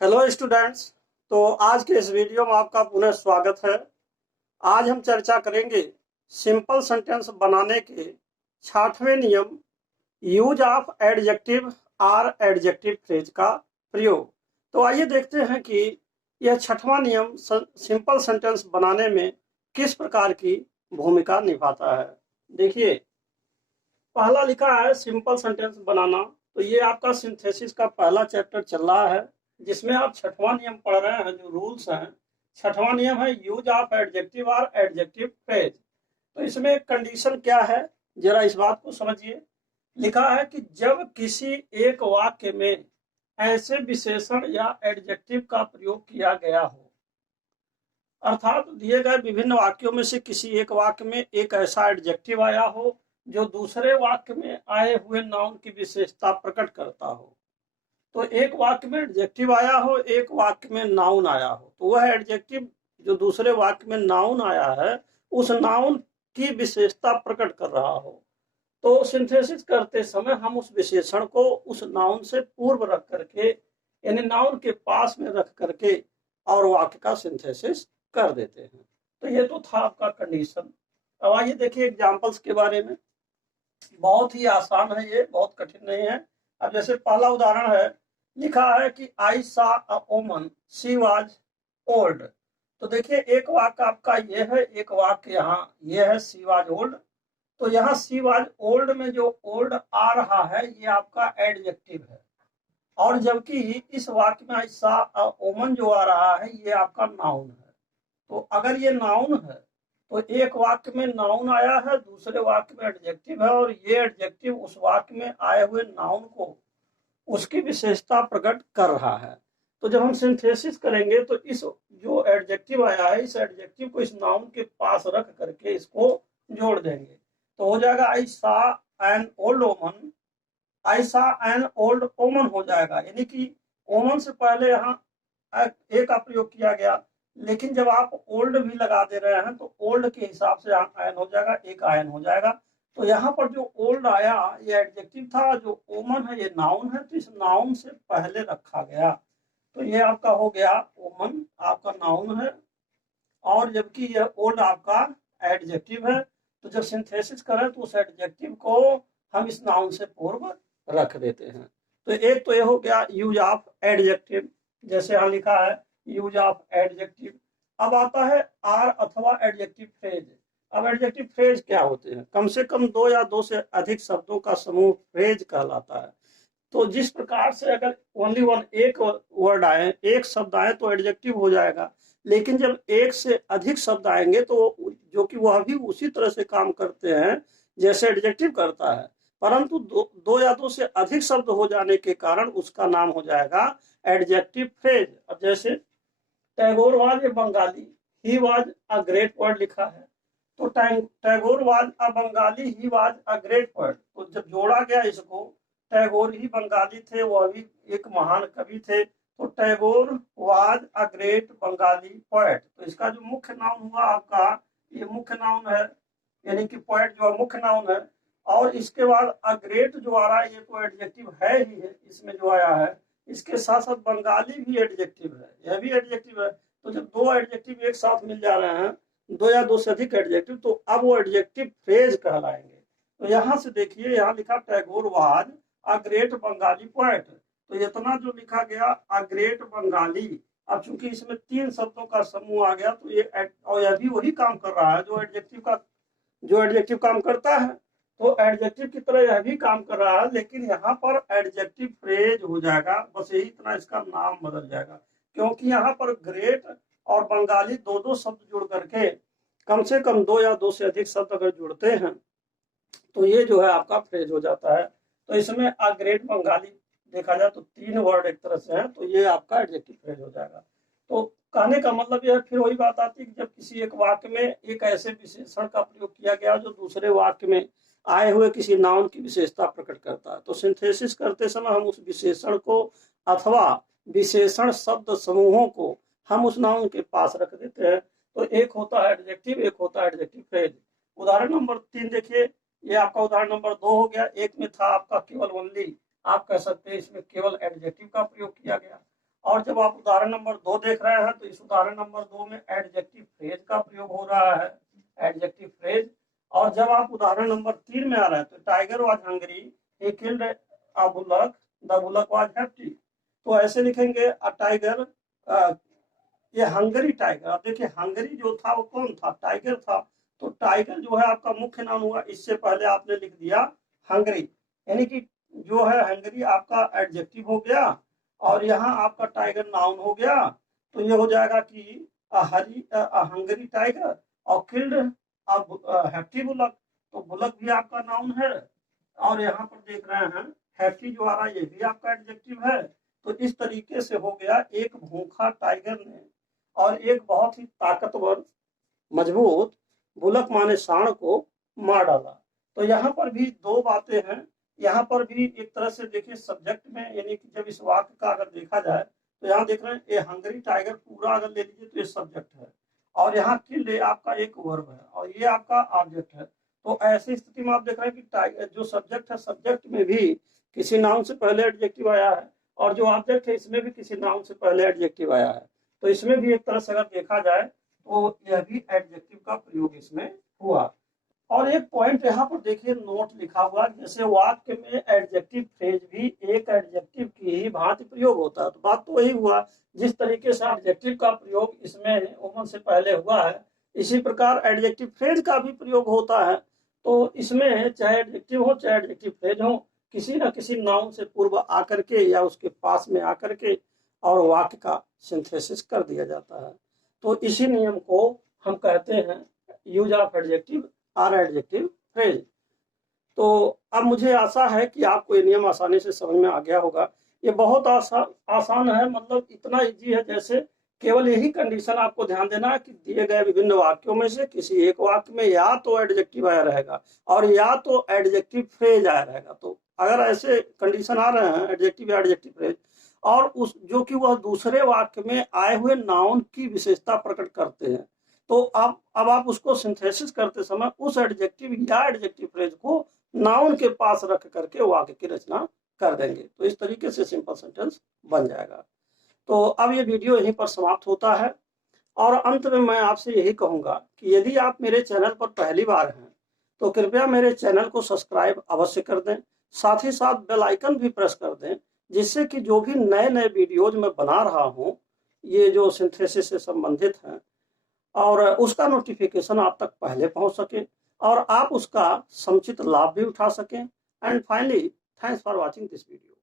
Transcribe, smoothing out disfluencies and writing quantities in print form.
Hello students. तो आज के इस वीडियो में आपका पुनः स्वागत है। आज हम चर्चा करेंगे सिंपल सेंटेंस बनाने के 6वें नियम यूज ऑफ एडजेक्टिव और एडजेक्टिव फ्रेज का प्रयोग। तो आइए देखते हैं कि यह 6वां नियम सिंपल सेंटेंस बनाने में किस प्रकार की भूमिका निभाता है। देखिए, पहला लिखा है सिंपल सेंटेंस बनाना। तो ये आपका सिंथेसिस का पहला चैप्टर चल रहा है, जिसमें आप 6वां नियम पढ़ रहे हैं। जो रूल्स हैं, 6वां नियम है यूज ऑफ एडजेक्टिव और एडजेक्टिव फ्रेज। तो इसमें कंडीशन क्या है, जरा इस बात को समझिए। लिखा है कि जब किसी एक वाक्य में ऐसे विशेषण या एडजेक्टिव का प्रयोग किया गया हो, अर्थात दिए गए विभिन्न वाक्यों में से किसी एक वाक्य में एक ऐसा एडजेक्टिव आया हो जो दूसरे वाक्य में आए हुए नाउन की विशेषता प्रकट करता हो। तो एक वाक्य में एडजेक्टिव आया हो, एक वाक्य में नाउन आया हो, तो वह एडजेक्टिव जो दूसरे वाक्य में नाउन आया है उस नाउन की विशेषता प्रकट कर रहा हो। तो सिंथेसिस करते समय हम उस विशेषण को उस नाउन से पूर्व रख करके, यानी नाउन के पास में रख करके और वाक्य का सिंथेसिस कर देते हैं। तो ये तो था आपका कंडीशन। अब आइए देखिए एग्जांपल्स के बारे में। बहुत ही आसान है, ये बहुत कठिन नहीं है। अब जैसे पहला उदाहरण है, लिखा है कि आई सा a woman she was old. तो देखिए, एक वाक्य आपका ये है, एक वाक्य यहाँ ये है शी वाज ओल्ड। तो यहाँ शी वाज ओल्ड में जो ओल्ड आ रहा है ये आपका एडजेक्टिव है, और जबकि इस वाक्य में आई सा अ वुमन जो आ रहा है ये आपका नाउन है। तो अगर ये नाउन है तो एक वाक्य में नाउन आया है, दूसरे वाक्य में एडजेक्टिव है, और ये एडजेक्टिव उस वाक्य में आए हुए नाउन को उसकी विशेषता प्रकट कर रहा है। तो जब हम सिंथेसिस करेंगे तो इस जो एडजेक्टिव आया है, इस एडजेक्टिव को इस नाउन के पास रख करके इसको जोड़ देंगे, तो हो जाएगा आई सा एन ओल्ड वुमन। आई सा एन ओल्ड वुमन हो जाएगा, यानी कि वुमन से पहले यहाँ ए का प्रयोग किया गया, लेकिन जब आप ओल्ड भी लगा दे रहे हैं तो ओल्ड के हिसाब से आयन हो जाएगा, एक आयन हो जाएगा। तो यहाँ पर जो ओल्ड आया ये एडजेक्टिव था, जो ओमन है ये नाउन है, तो इस नाउन से पहले रखा गया। तो ये आपका हो गया ओमन आपका नाउन है, और जबकि यह ओल्ड आपका एडजेक्टिव है। तो जब सिंथेसिस करें तो उस एडजेक्टिव को हम इस नाउन से पूर्व रख देते हैं। तो एक तो ये हो गया यूज ऑफ एडजेक्टिव, जैसे यहाँ लिखा है यूज ऑफ एडजेक्टिव। अब आता है आर अथवा एडजेक्टिव फ्रेज। अब एडजेक्टिव फ्रेज क्या होते हैं? कम से कम दो या दो से अधिक शब्दों का समूह फ्रेज कहलाता है। तो जिस प्रकार से अगर ओनली वन एक वर्ड आए, एक शब्द आए तो एडजेक्टिव हो जाएगा, लेकिन जब एक से अधिक शब्द आएंगे तो जो कि वह भी उसी तरह से काम करते हैं जैसे एडजेक्टिव करता है, परंतु दो या दो से अधिक शब्द हो जाने के कारण उसका नाम हो जाएगा एडजेक्टिव फ्रेज। अब जैसे Tagore was a Bengali, he was a great poet लिखा है। तो Tagore was a Bengali, he was a great poet. तो जब जोड़ा गया इसको, टैगोर ही बंगाली थे, वह भी एक महान कवि थे, तो Tagore was a great Bengali poet. तो इसका जो मुख्य नाउन हुआ आपका, ये मुख्य नाउन है, यानी कि पोएट जो मुख्य नाउन है। और इसके बाद अ ग्रेट जो आ रहा है ये तो एडजेक्टिव है ही है, इसमें जो आया है। इसके साथ साथ बंगाली भी एडजेक्टिव है, यह भी एडजेक्टिव है। तो जब दो एडजेक्टिव एक साथ मिल जा रहे हैं, दो या दो से अधिक एडजेक्टिव, तो अब वो एडजेक्टिव फ्रेज कहलाएंगे। तो यहाँ से देखिए, यहाँ लिखा Tagore was a great Bengali poet. तो इतना जो लिखा गया अ ग्रेट बंगाली, अब चूंकि इसमें तीन शब्दों का समूह आ गया तो ये और यह भी वही काम कर रहा है जो एडजेक्टिव काम करता है। तो एडजेक्टिव की तरह यह भी काम कर रहा है, लेकिन यहाँ पर एडजेक्टिव फ्रेज हो जाएगा, बस यही इतना, इसका नाम बदल जाएगा। क्योंकि यहाँ पर ग्रेट और बंगाली दो दो शब्द जुड़ करके, कम से कम दो या दो से अधिक शब्द अगर जुड़ते हैं तो ये जो है आपका फ्रेज हो जाता है। तो इसमें अ ग्रेट बंगाली देखा जाए तो तीन वर्ड एक तरह से है, तो ये आपका एडजेक्टिव फ्रेज हो जाएगा। तो कहने का मतलब यह फिर वही बात आती है कि जब किसी एक वाक्य में एक ऐसे विशेषण का प्रयोग किया गया जो दूसरे वाक्य में आए हुए किसी नाउन की विशेषता प्रकट करता है, तो सिंथेसिस करते समय हम उस विशेषण को अथवा विशेषण शब्द समूहों को हम उस नाउन के पास रख देते हैं। तो एक होता है एडजेक्टिव, एक होता है एडजेक्टिव फ्रेज। उदाहरण नंबर 3 देखिए, ये आपका उदाहरण नंबर 2 हो गया। एक में था आपका केवल ओनली, आप कह सकते हैं इसमें केवल एडजेक्टिव का प्रयोग किया गया। और जब आप उदाहरण नंबर 2 देख रहे हैं तो इस उदाहरण नंबर 2 में एडजेक्टिव फ्रेज का प्रयोग हो रहा है, एडजेक्टिव फ्रेज। और जब आप उदाहरण नंबर 3 में आ रहे हैं तो tiger was hungry, he killed a bullock, the bullock was happy. तो ऐसे लिखेंगे अ टाइगर, ये हंगरी टाइगर। अब देखिए हंगरी जो था वो कौन था, टाइगर था। तो टाइगर जो है आपका मुख्य नाम हुआ, इससे पहले आपने लिख दिया हंगरी, यानी कि जो है हंगरी आपका एडजेक्टिव हो गया और यहाँ आपका टाइगर नाउन हो गया। तो ये हो जाएगा कि हंगरी टाइगर और किल्ड हैप्पी बुलक। तो बुलक भी आपका नाउन है और यहाँ पर देख रहे हैं हैप्पी जो आ रहा है ये भी आपका एडजेक्टिव है। तो इस तरीके से हो गया, एक भूखा टाइगर ने और एक बहुत ही ताकतवर मजबूत बुलक माने सांड को मार डाला। तो यहाँ पर भी दो बातें हैं। यहाँ पर भी एक तरह से देखिए सब्जेक्ट में, यानी कि जब इस वाक्य का अगर देखा जाए तो यहाँ देख रहे हैं ये हंगरी टाइगर पूरा अगर ले लीजिए तो ये सब्जेक्ट है और यहाँ किल्ड आपका एक वर्ब है और ये आपका ऑब्जेक्ट है। तो ऐसी स्थिति में आप देख रहे हैं कि टाइगर जो सब्जेक्ट है, सब्जेक्ट में भी किसी नाउन से पहले एडजेक्टिव आया है और जो ऑब्जेक्ट है इसमें भी किसी नाउन से पहले एडजेक्टिव आया है। तो इसमें भी एक तरह से अगर देखा जाए तो यह भी एडजेक्टिव का प्रयोग इसमें हुआ। और एक पॉइंट यहाँ पर देखिए नोट लिखा हुआ, जैसे वाक्य में एडजेक्टिव फ्रेज भी एक एडजेक्टिव की ही भांति प्रयोग होता है। तो बात तो वही हुआ, जिस तरीके से एडजेक्टिव का प्रयोग इसमें वुमन से पहले हुआ है, इसी प्रकार एडजेक्टिव फ्रेज का भी प्रयोग होता है। तो इसमें चाहे एडजेक्टिव हो चाहे एडजेक्टिव फ्रेज हो, किसी न किसी नाउन से पूर्व आकर के या उसके पास में आकर के और वाक्य का सिंथेसिस कर दिया जाता है। तो इसी नियम को हम कहते हैं use of adjective or adjective phrase. तो अब मुझे आशा है कि आपको ये नियम आसानी से समझ में आ गया होगा। ये बहुत आसान है, मतलब इतना इजी है जैसे केवल यही कंडीशन आपको ध्यान देना है कि दिए गए विभिन्न वाक्यों में से किसी एक वाक्य में या तो एडजेक्टिव आया रहेगा और या तो एडजेक्टिव फ्रेज आया रहेगा। तो अगर ऐसे कंडीशन आ रहे हैं एडजेक्टिव या एडजेक्टिव फ्रेज और उस जो कि वह दूसरे वाक्य में आए हुए नाउन की विशेषता प्रकट करते हैं, तो अब आप उसको सिंथेसिस करते समय उस एडजेक्टिव या एडजेक्टिव फ्रेज को नाउन के पास रख करके वाक्य की रचना कर देंगे। तो इस तरीके से सिंपल सेंटेंस बन जाएगा। तो अब ये वीडियो यहीं पर समाप्त होता है और अंत में मैं आपसे यही कहूंगा कि यदि आप मेरे चैनल पर पहली बार हैं तो कृपया मेरे चैनल को सब्सक्राइब अवश्य कर दें, साथ ही साथ बेल आइकन भी प्रेस कर दें, जिससे कि जो भी नए नए वीडियोज मैं बना रहा हूँ ये जो सिंथेसिस से संबंधित हैं और उसका नोटिफिकेशन आप तक पहले पहुंच सके और आप उसका समुचित लाभ भी उठा सकें। And finally thanks for watching this video.